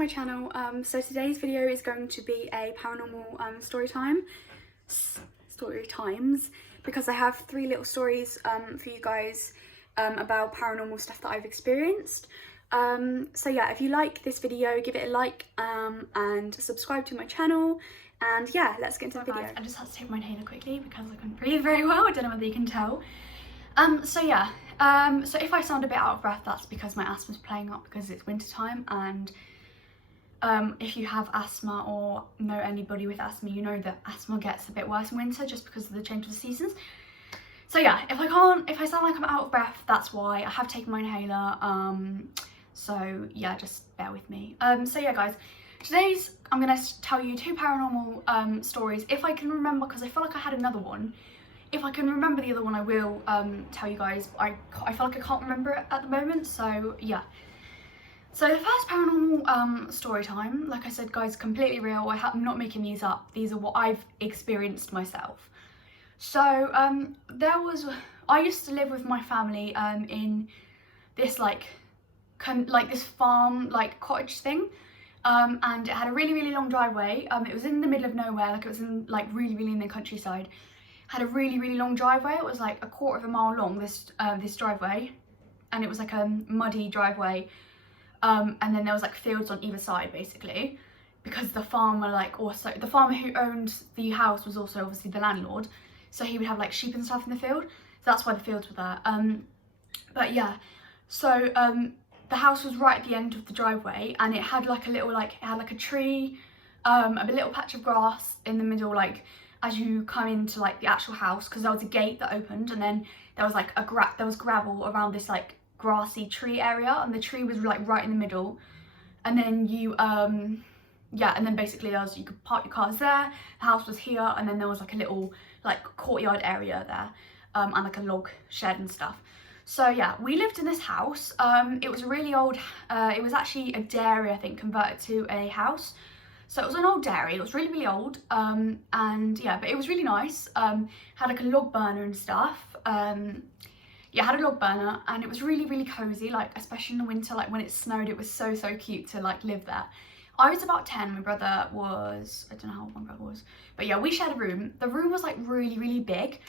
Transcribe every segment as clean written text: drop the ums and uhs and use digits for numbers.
my channel. So today's video is going to be a paranormal story times, because I have 3 little stories for you guys about paranormal stuff that I've experienced. So yeah, if you like this video, give it a like and subscribe to my channel, and yeah, let's get into the video. Guys, I just had to take my inhaler quickly because I couldn't breathe very well. I don't know whether you can tell. So if I sound a bit out of breath, that's because my asthma's playing up because it's winter time, and if you have asthma or know anybody with asthma, you know that asthma gets a bit worse in winter just because of the change of the seasons. So yeah, if I sound like I'm out of breath, that's why. I have taken my inhaler, so yeah, just bear with me. So yeah guys, I'm gonna tell you 2 paranormal stories, if I can remember, because I feel like I had another one. If I can remember the other one, I will tell you guys. I feel like I can't remember it at the moment, so yeah. So the first paranormal story time, like I said guys, completely real. I'm not making these up. These are what I've experienced myself. So I used to live with my family in this this farm, like cottage thing, and it had a really long driveway. It was in the middle of nowhere, like it was in really in the countryside. Had a really long driveway. It was like a 1/4 of a mile long, this driveway, and it was like a muddy driveway, and then there was like fields on either side basically, because the farmer the farmer who owned the house was also obviously the landlord, so he would have like sheep and stuff in the field, so that's why the fields were there. But yeah, so the house was right at the end of the driveway, and it had like a little it had like a tree, a little patch of grass in the middle, like as you come into like the actual house, because there was a gate that opened, and then there was like there was gravel around this like grassy tree area, and the tree was like right in the middle. And then you and then basically you could park your cars there. The house was here, and then there was like a little like courtyard area there, and like a log shed and stuff. So yeah, we lived in this house. It was really old. It was actually a dairy, I think, converted to a house. So it was an old dairy. It was really old, and yeah, but it was really nice. Had like a log burner and stuff. Yeah, had a log burner, and it was really cozy, like especially in the winter, like when it snowed. It was so cute to like live there. I was about 10. My brother was, I don't know how old my brother was, but yeah, we shared a room. The room was like really big.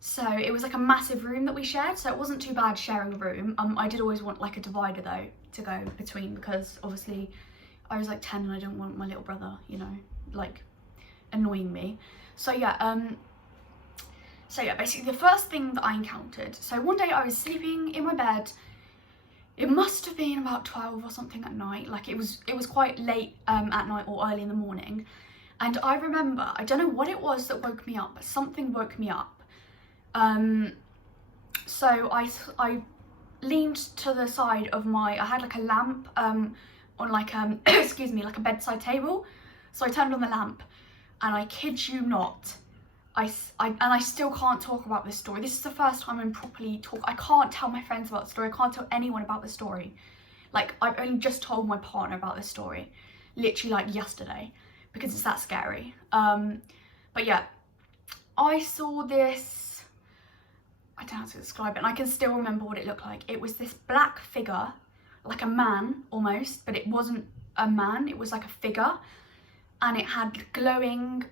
So it was like a massive room that we shared, so it wasn't too bad sharing a room. I did always want like a divider though to go between, because obviously I was like 10 and I didn't want my little brother, you know, like annoying me. So yeah, basically the first thing that I encountered, so one day I was sleeping in my bed. It must have been about 12 or something at night, like it was quite late at night or early in the morning. And I remember, I don't know what it was that woke me up, but something woke me up. So I leaned to the side of I had like a lamp on like excuse me, like a bedside table. So I turned on the lamp, and I kid you not, I still can't talk about this story. This is the first time I'm properly I can't tell my friends about the story. I can't tell anyone about the story. Like, I've only just told my partner about this story, literally like yesterday, because it's that scary. But yeah, I saw this, I don't know how to describe it, and I can still remember what it looked like. It was this black figure, like a man almost, but it wasn't a man, it was like a figure, and it had glowing,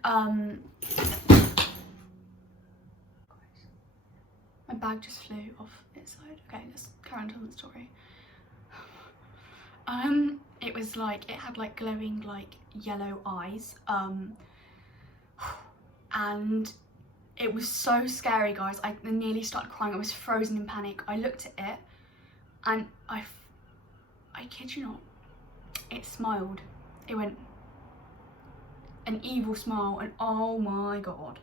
my bag just flew off its side. Okay, let's carry on to the story. It was like, it had like glowing like yellow eyes, and it was so scary guys. I nearly started crying. I was frozen in panic. I looked at it, and I kid you not, it smiled. It went, an evil smile, and oh my god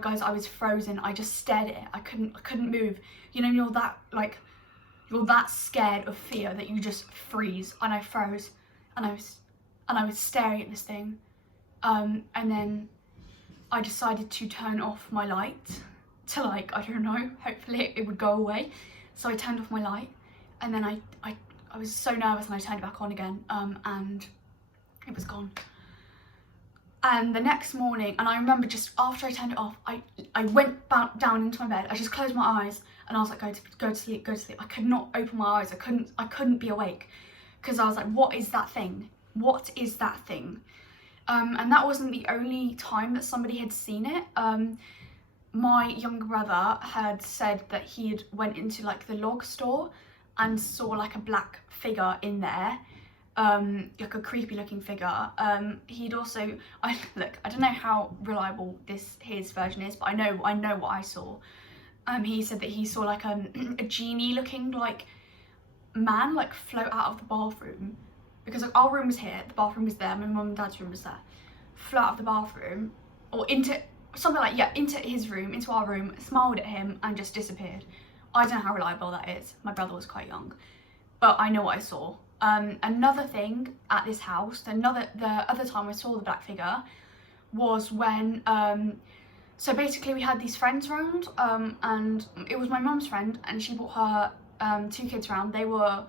guys, I was frozen. I just stared at it. I couldn't move. You know, you're that scared of fear that you just freeze, and I froze, and I was staring at this thing, and then I decided to turn off my light to, like, I don't know, hopefully it would go away. So I turned off my light, and then I was so nervous, and I turned it back on again, and it was gone. And the next morning, and I remember just after I turned it off, I went down into my bed. I just closed my eyes, and I was like, go to sleep. I could not open my eyes. I couldn't be awake, because I was like, what is that thing? What is that thing? And that wasn't the only time that somebody had seen it. My younger brother had said that he had went into like the log store and saw like a black figure in there, like a creepy looking figure. He'd also, I don't know how reliable his version is, but I know what I saw. He said that he saw like a genie looking like man like float out of the bathroom, because like our room was here, the bathroom was there, my mum and dad's room was there, float out of the bathroom or into something like, yeah, into his room, into our room, smiled at him and just disappeared. I don't know how reliable that is. My brother was quite young, but I know what I saw. Another thing at this house, the other time I saw the black figure was when, so basically we had these friends around, and it was my mum's friend, and she brought her 2 kids around. They were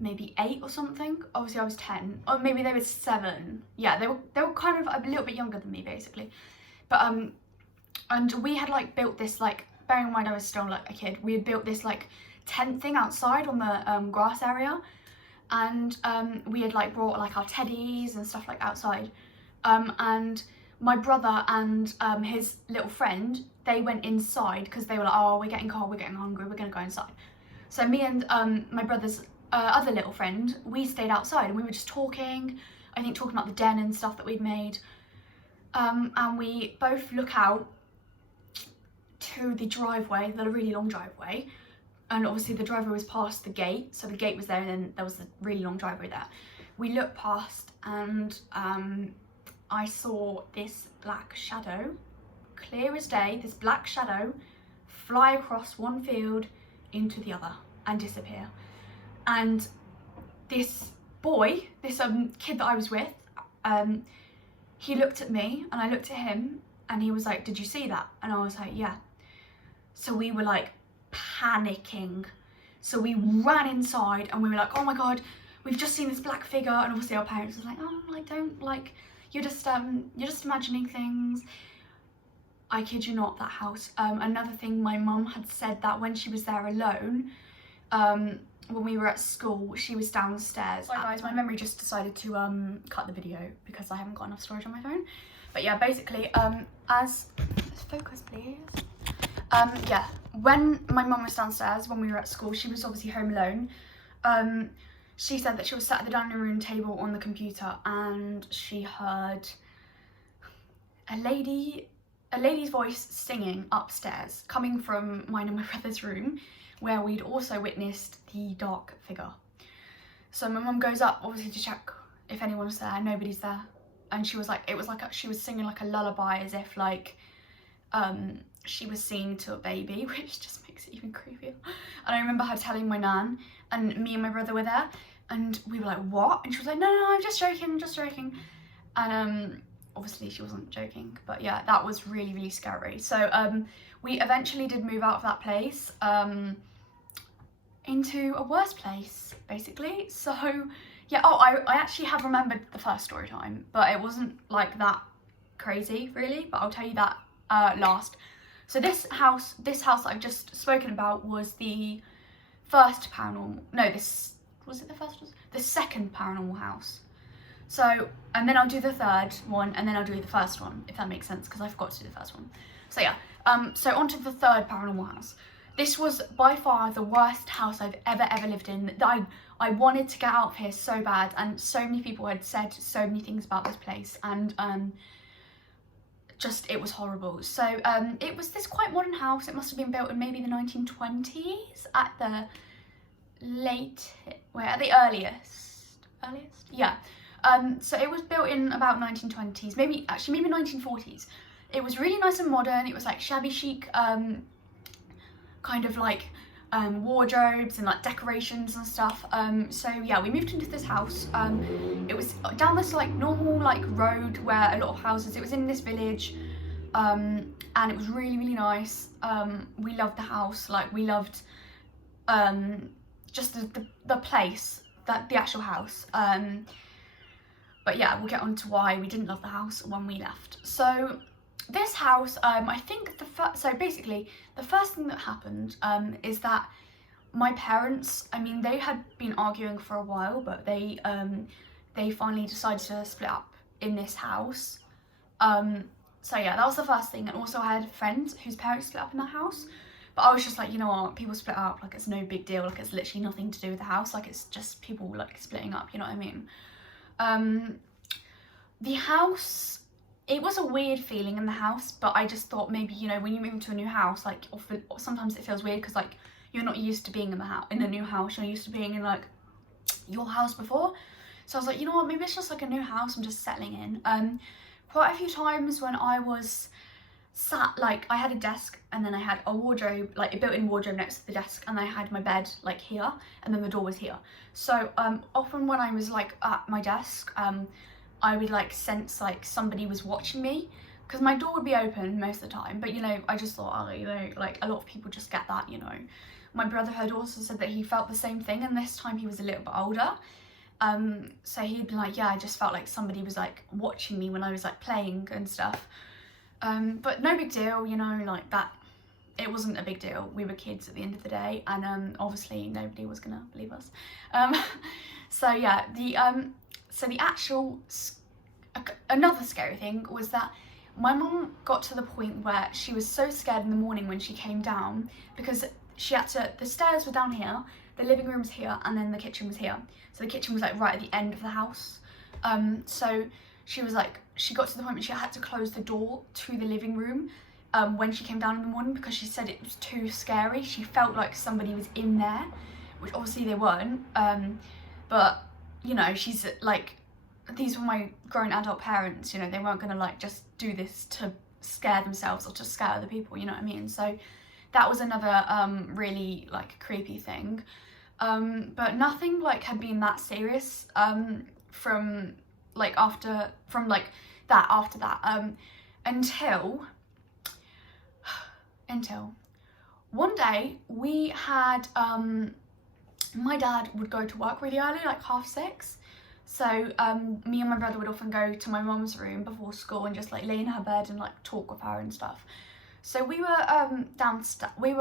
maybe 8 or something. Obviously I was 10, or maybe they were 7. Yeah, they were kind of a little bit younger than me basically. But and we had like built this, like, bearing in mind I was still like a kid, we had built this like tent thing outside on the grass area, and we had like brought like our teddies and stuff like outside, and my brother and his little friend, they went inside because they were like, oh, we're getting cold, we're getting hungry, we're gonna go inside. So me and my brother's other little friend, we stayed outside and we were just talking, I think talking about the den and stuff that we'd made, and we both look out to the driveway, the really long driveway, and obviously the driveway was past the gate, so the gate was there and then there was a really long driveway there. We looked past and I saw this black shadow, clear as day, this black shadow fly across one field into the other and disappear. And this boy, this kid that I was with, he looked at me and I looked at him and he was like, did you see that? And I was like, yeah. So we were like panicking. So we ran inside and we were like, oh my God, we've just seen this black figure. And obviously our parents was like, oh, like, don't, like, you're just imagining things. I kid you not, that house. Another thing, my mum had said that when she was there alone, when we were at school, she was downstairs. Sorry guys, my memory just decided to cut the video because I haven't got enough storage on my phone. But yeah, basically, let's focus please. Yeah, when my mum was downstairs, when we were at school, she was obviously home alone. She said that she was sat at the dining room table on the computer and she heard a lady's voice singing upstairs, coming from mine and my brother's room, where we'd also witnessed the dark figure. So my mum goes up, obviously, to check if anyone's there. Nobody's there. And she was like, it was like she was singing like a lullaby, as if like she was singing to a baby, which just makes it even creepier. And I remember her telling my nan, and me and my brother were there, and we were like, what? And she was like, no, I'm just joking. And obviously she wasn't joking, but yeah, that was really, really scary. So we eventually did move out of that place into a worse place, basically. So yeah, oh, I actually have remembered the first story time, but it wasn't like that crazy really, but I'll tell you that last. So this house that I've just spoken about was the first paranormal, no, was it the first? The second paranormal house. So, and then I'll do the third one, and then I'll do the first one, if that makes sense, because I forgot to do the first one. So yeah, so on to the third paranormal house. This was by far the worst house I've ever lived in. I wanted to get out of here so bad, and so many people had said so many things about this place, and just, it was horrible. So it was this quite modern house. It must have been built in maybe the 1920s at the earliest, yeah. So it was built in about 1920s, maybe 1940s. It was really nice and modern. It was like shabby chic, kind of like wardrobes and like decorations and stuff. So yeah, we moved into this house. It was down this like normal like road where a lot of houses, it was in this village, and it was really, really nice. We loved the house, like we loved just the place, the actual house. But yeah, we'll get on to why we didn't love the house when we left. So this house, I think so basically the first thing that happened is that my parents, I mean, they had been arguing for a while, but they finally decided to split up in this house. So yeah, that was the first thing. And also I had friends whose parents split up in that house, but I was just like, you know what, people split up, like it's no big deal, like it's literally nothing to do with the house, like it's just people like splitting up, you know what I mean? The house, it was a weird feeling in the house, but I just thought maybe, you know, when you move into a new house, like often, sometimes it feels weird because like you're not used to being in in a new house, you're used to being in like your house before. So I was like, you know what, maybe it's just like a new house, I'm just settling in. Quite a few times when I was sat, like I had a desk and then I had a wardrobe, like a built-in wardrobe next to the desk, and I had my bed like here and then the door was here. So often when I was like at my desk, I would like sense like somebody was watching me, because my door would be open most of the time, but you know, I just thought, oh, you know, like a lot of people just get that, you know. My brother had also said that he felt the same thing, and this time he was a little bit older. So he'd be like, yeah, I just felt like somebody was like watching me when I was like playing and stuff. But no big deal, you know, like that, it wasn't a big deal. We were kids at the end of the day, and obviously nobody was gonna believe us. So yeah, the actual, another scary thing was that my mum got to the point where she was so scared in the morning when she came down, because she had to, the stairs were down here, the living room was here, and then the kitchen was here. So the kitchen was like right at the end of the house. So she was like, she got to the point where she had to close the door to the living room when she came down in the morning, because she said it was too scary. She felt like somebody was in there, which obviously they weren't. But you know, she's like, these were my grown adult parents, you know, they weren't gonna like just do this to scare themselves or to scare other people, you know what I mean? So that was another really like creepy thing. But nothing like had been that serious from after that until one day we had my dad would go to work really early, like 6:30. So me and my brother would often go to my mum's room before school and just like lay in her bed and like talk with her and stuff. So we were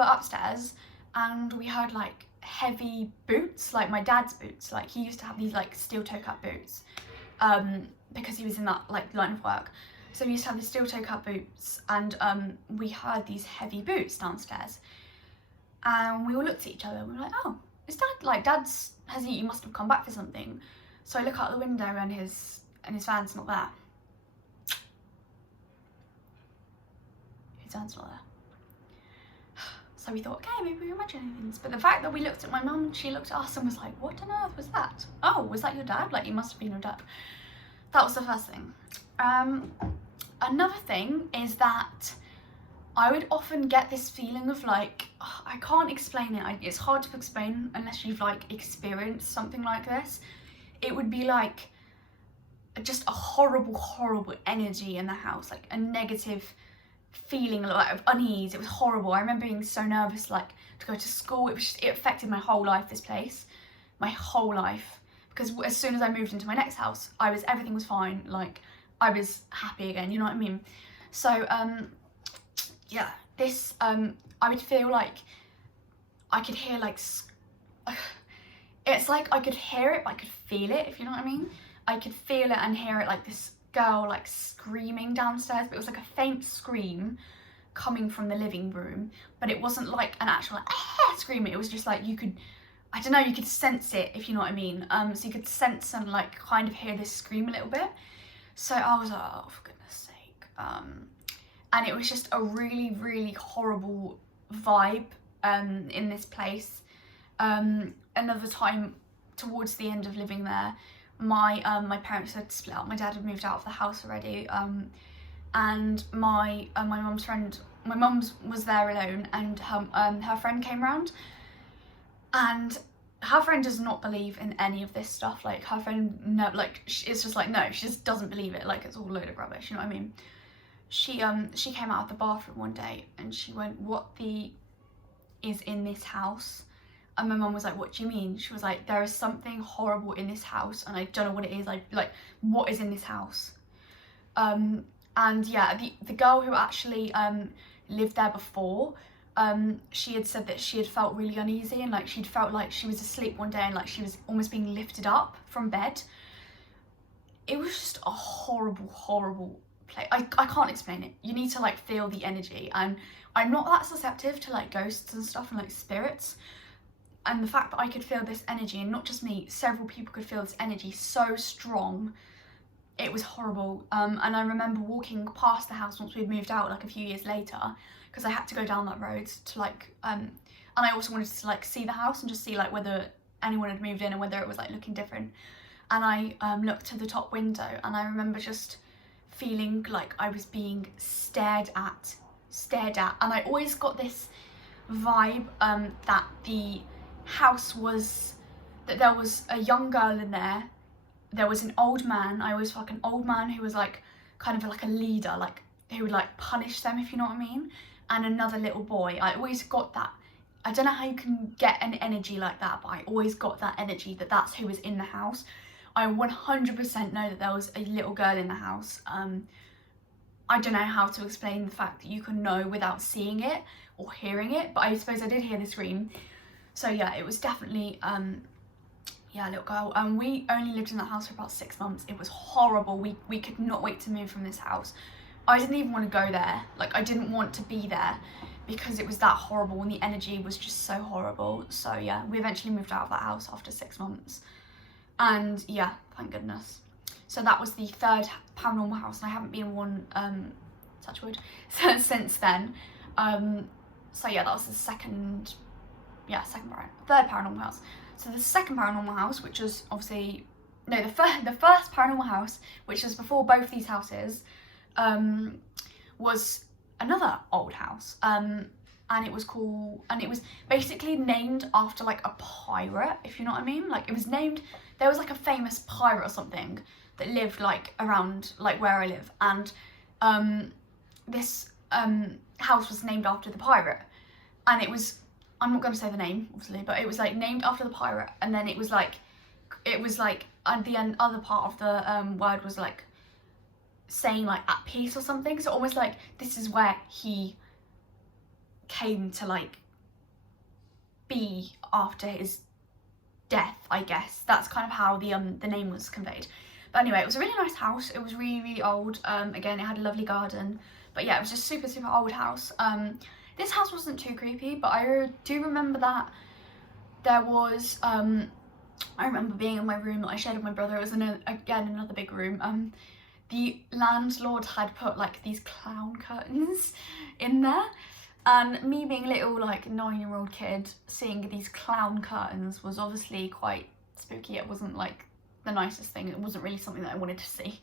upstairs, and we heard like heavy boots, like my dad's boots. Like he used to have these like steel toe cap boots because he was in that like line of work. So we used to have these steel toe cap boots, and we heard these heavy boots downstairs, and we all looked at each other and we were like, oh, is Dad, like he must have come back for something. So I look out the window and his van's not there. His van's not there. So we thought, okay, maybe we're imagining things. But the fact that we looked at my mum, she looked at us and was like, what on earth was that? Oh, was that your dad? Like, it must have been your dad. That was the first thing. Another thing is that I would often get this feeling of like, oh, I can't explain it. It's hard to explain unless you've like experienced something like this. It would be like just a horrible energy in the house, like a negative feeling, like of unease. It was horrible. I remember being so nervous, like to go to school. It affected my whole life, this place, my whole life, because as soon as I moved into my next house, everything was fine, like I was happy again, you know what I mean? So yeah, this I would feel like I could hear like it's like I could hear it, but I could feel it, if you know what I mean. I could feel it and hear it, like this girl like screaming downstairs, but it was like a faint scream coming from the living room, but it wasn't like an actual like screaming. It was just like you could sense it, if you know what I mean. So you could sense and like kind of hear this scream a little bit. So I was like, oh, for goodness sake. And it was just a really horrible vibe in this place. Another time towards the end of living there, my parents had split up. My dad had moved out of the house already, and my mum's was there alone, and her friend came round, and her friend does not believe in any of this stuff. Like her friend, no, like it's just like, no, she just doesn't believe it. Like it's all a load of rubbish, you know what I mean? She came out of the bathroom one day and she went, what the is in this house? And my mum was like, what do you mean? She was like, there is something horrible in this house and I don't know what it is. Like what is in this house? And yeah, the girl who actually lived there before, she had said that she had felt really uneasy, and like she'd felt like she was asleep one day and like she was almost being lifted up from bed. It was just a horrible place. I can't explain it. You need to like feel the energy, and I'm not that susceptible to like ghosts and stuff and like spirits, and the fact that I could feel this energy, and not just me, several people could feel this energy so strong, it was horrible. And I remember walking past the house once we'd moved out like a few years later, because I had to go down that road to like and I also wanted to like see the house and just see like whether anyone had moved in and whether it was like looking different. And I looked to the top window, and I remember just feeling like I was being stared at, and I always got this vibe that the house was, that there was a young girl in there was an old man. I always felt like an old man who was like kind of like a leader, like who would like punish them, if you know what I mean, and another little boy. I always got that. I don't know how you can get an energy like that, but I always got that energy that that's who was in the house. I 100% know that there was a little girl in the house. I don't know how to explain the fact that you can know without seeing it or hearing it, but I suppose I did hear the scream. So yeah, it was definitely yeah, a little girl. We only lived in that house for about 6 months. It was horrible. We could not wait to move from this house. I didn't even want to go there. Like, I didn't want to be there because it was that horrible, and the energy was just so horrible. So yeah, we eventually moved out of that house after 6 months. And yeah, thank goodness. So that was the third paranormal house, and I haven't been in one, touch wood, since then. So yeah, that was the third paranormal house. So the second paranormal house, which was obviously, no, the first paranormal house, which was before both these houses, was another old house. And it was basically named after like a pirate, if you know what I mean. Like, it was named, there was like a famous pirate or something that lived like around like where I live, and this house was named after the pirate, and it was, I'm not going to say the name obviously, but it was like named after the pirate, and then it was like at the end, other part of the word was like saying like at peace or something, so almost like this is where he came to like be after his death, I guess. That's kind of how the name was conveyed. But anyway, it was a really nice house. It was really old. Again, it had a lovely garden, but yeah, it was just super old house. This house wasn't too creepy, but I do remember that there was I remember being in my room that I shared with my brother. It was again another big room. The landlord had put like these clown curtains in there, and me being a little like 9-year-old kid, seeing these clown curtains was obviously quite spooky. It wasn't like the nicest thing. It wasn't really something that I wanted to see.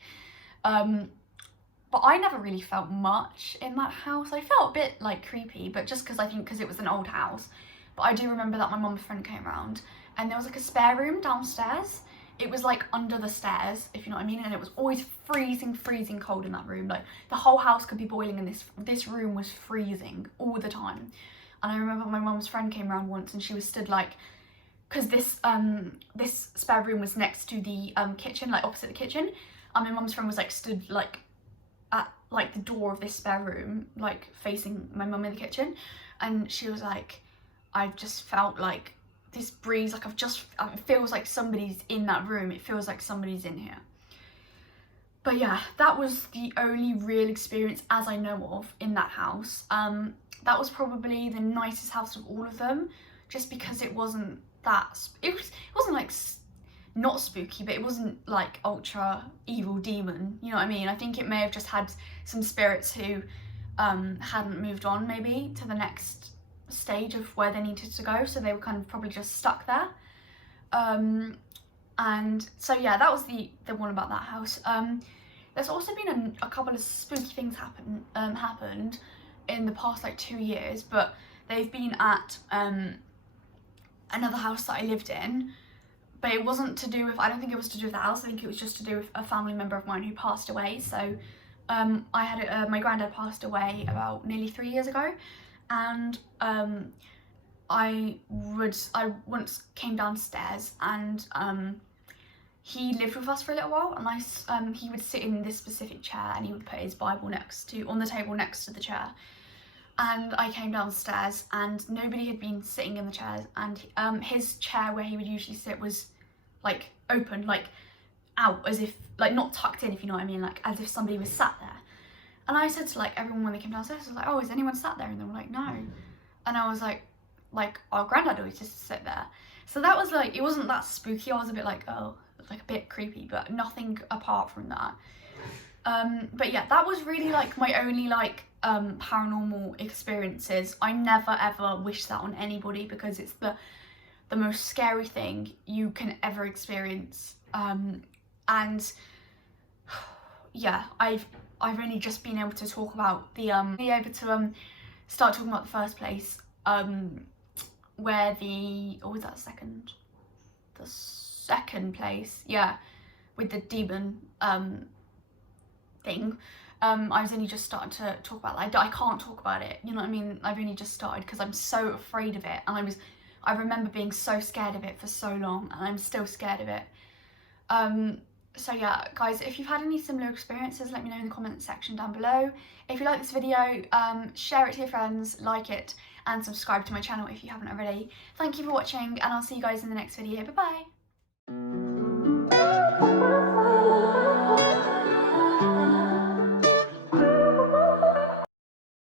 But I never really felt much in that house. I felt a bit like creepy, but just because it was an old house. But I do remember that my mum's friend came around, and there was like a spare room downstairs. It was like under the stairs, if you know what I mean, and it was always freezing cold in that room. Like, the whole house could be boiling, and this room was freezing all the time. And I remember my mum's friend came around once, and she was stood like, because this spare room was next to the kitchen, like opposite the kitchen, and my mum's friend was like stood like at like the door of this spare room, like facing my mum in the kitchen, and she was like, I just felt like this breeze, like it feels like somebody's in that room, it feels like somebody's in here. But yeah, that was the only real experience as I know of in that house. That was probably the nicest house of all of them, just because it wasn't that, it wasn't like not spooky, but it wasn't like ultra evil demon, you know what I mean. I think it may have just had some spirits who hadn't moved on maybe to the next stage of where they needed to go, so they were kind of probably just stuck there. And so yeah, that was the one about that house. There's also been a couple of spooky things happened in the past like 2 years, but they've been at another house that I lived in, but it wasn't to do with, I don't think it was to do with the house, I think it was just to do with a family member of mine who passed away. So I had my granddad passed away about nearly 3 years ago, and I once came downstairs, and he lived with us for a little while, and he would sit in this specific chair, and he would put his Bible on the table next to the chair. and I came downstairs and nobody had been sitting in the chairs, and his chair where he would usually sit was like open, like out, as if like not tucked in, if you know what I mean, like as if somebody was sat there. And I said to like everyone when they came downstairs, I was like, oh, is anyone sat there? And they were like, no. And I was like our granddad always used to sit there. So that was like, it wasn't that spooky. I was a bit like, oh, like a bit creepy, but nothing apart from that. But yeah, that was really like my only like paranormal experiences. I never ever wish that on anybody, because it's the most scary thing you can ever experience. And yeah, I've only just been able to talk about the be able to start talking about the first place, where the, or was that the second place, yeah, with the demon thing. I was only just starting to talk about that. I can't talk about it, you know what I mean? I've only just started because I'm so afraid of it, and I remember being so scared of it for so long, and I'm still scared of it. So yeah, guys, if you've had any similar experiences, let me know in the comment section down below. If you like this video, share it to your friends, like it, and subscribe to my channel if you haven't already. Thank you for watching, and I'll see you guys in the next video. Bye bye!